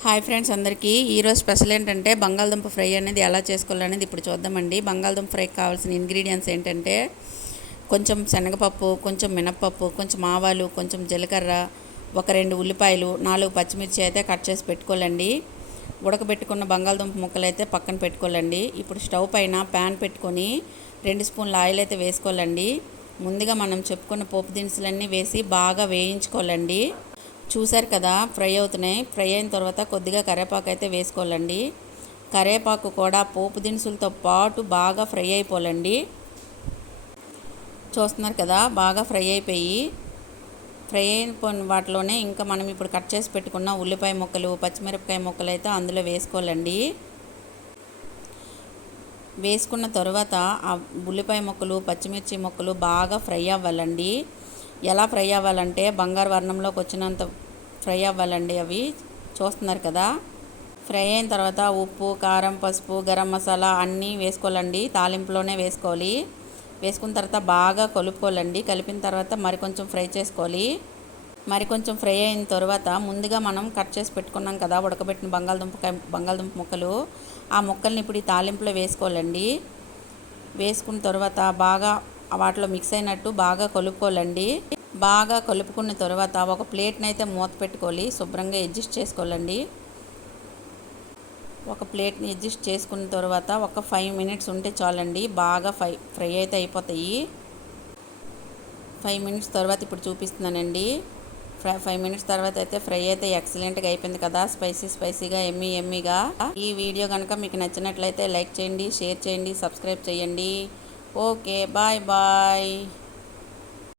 Hi friends అందరికీ ఈరోజు special ఏంటంటే బంగాళదుంప ఫ్రై అనేది ఎలా చేసుకోవాలనేది ఇప్పుడు చూద్దామండి. బంగాళదుంప ఫ్రైకి కావాల్సిన ఇంగ్రీడియంట్స్ ఏంటంటే కొంచెం శనగపప్పు, కొంచెం మినప్పప్పు, కొంచెం ఆవాలు, కొంచెం జీలకర్ర, ఒక 2 ఉల్లిపాయలు, 4 పచ్చిమిర్చి అయితే కట్ చేసి పెట్టుకోవాలండి. ఉడకబెట్టుకున్న బంగాళదుంప ముక్కలు అయితే పక్కన పెట్టుకోవాలండి. ఇప్పుడు స్టవ్ పైన ప్యాన్ పెట్టుకొని 2 స్పూన్ల ఆయిల్ అయితే వేసుకోవాలండి. ముందుగా మనం చెప్పుకున్న పోపు దినుసులన్నీ వేసి బాగా వేయించుకోవాలండి. చూసారు కదా, ఫ్రై అవుతున్నాయి. ఫ్రై అయిన తర్వాత కొద్దిగా కరివేపాకు అయితే వేసుకోవాలండి. కరివేపాకు కూడా పోపు దినుసులతో పాటు బాగా ఫ్రై అయిపోవాలండి. చూస్తున్నారు కదా, బాగా ఫ్రై అయిపోయి ఫ్రై అయిపోయిన వాటిలోనే ఇంకా మనం ఇప్పుడు కట్ చేసి పెట్టుకున్న ఉల్లిపాయ ముక్కలు, పచ్చిమిరపకాయ ముక్కలు అయితే అందులో వేసుకోవాలండి. వేసుకున్న తర్వాత ఆ ఉల్లిపాయ ముక్కలు, పచ్చిమిర్చి ముక్కలు బాగా ఫ్రై అవ్వాలండి. ఎలా ఫ్రై అవ్వాలంటే బంగారు వర్ణంలోకి వచ్చినంత ఫ్రై అవ్వాలండి. అవి చూస్తున్నారు కదా. ఫ్రై అయిన తర్వాత ఉప్పు, కారం, పసుపు, గరం మసాలా అన్నీ వేసుకోవాలండి. తాలింపులోనే వేసుకోవాలి. వేసుకున్న తర్వాత బాగా కలుపుకోవాలండి. కలిపిన తర్వాత మరికొంచెం ఫ్రై చేసుకోవాలి. మరికొంచెం ఫ్రై అయిన తర్వాత ముందుగా మనం కట్ చేసి పెట్టుకున్నాం కదా ఉడకబెట్టిన బంగాళదుంప ముక్కలు, ఆ ముక్కల్ని ఇప్పుడు ఈ తాలింపులో వేసుకోవాలండి. వేసుకున్న తర్వాత బాగా వాటిలో మిక్స్ అయినట్టు బాగా కలుపుకోవాలండి. బాగా కలుపుకున్న తర్వాత ఒక ప్లేట్ని అయితే మూత పెట్టుకోవాలి. శుభ్రంగా అడ్జస్ట్ చేసుకోవాలండి. ఒక ప్లేట్ని అడ్జస్ట్ చేసుకున్న తర్వాత ఒక 5 మినిట్స్ ఉంటే చాలండి. బాగా ఫ్రై అయితే అయిపోతాయి. 5 మినిట్స్ తర్వాత ఇప్పుడు చూపిస్తున్నానండి. 5 మినిట్స్ తర్వాత అయితే ఫ్రై అయితే ఎక్సలెంట్గా అయిపోయింది కదా, స్పైసీగా ఎమ్మీగా. ఈ వీడియో కనుక మీకు నచ్చినట్లయితే లైక్ చేయండి, షేర్ చేయండి, సబ్స్క్రైబ్ చేయండి. Okay, bye bye.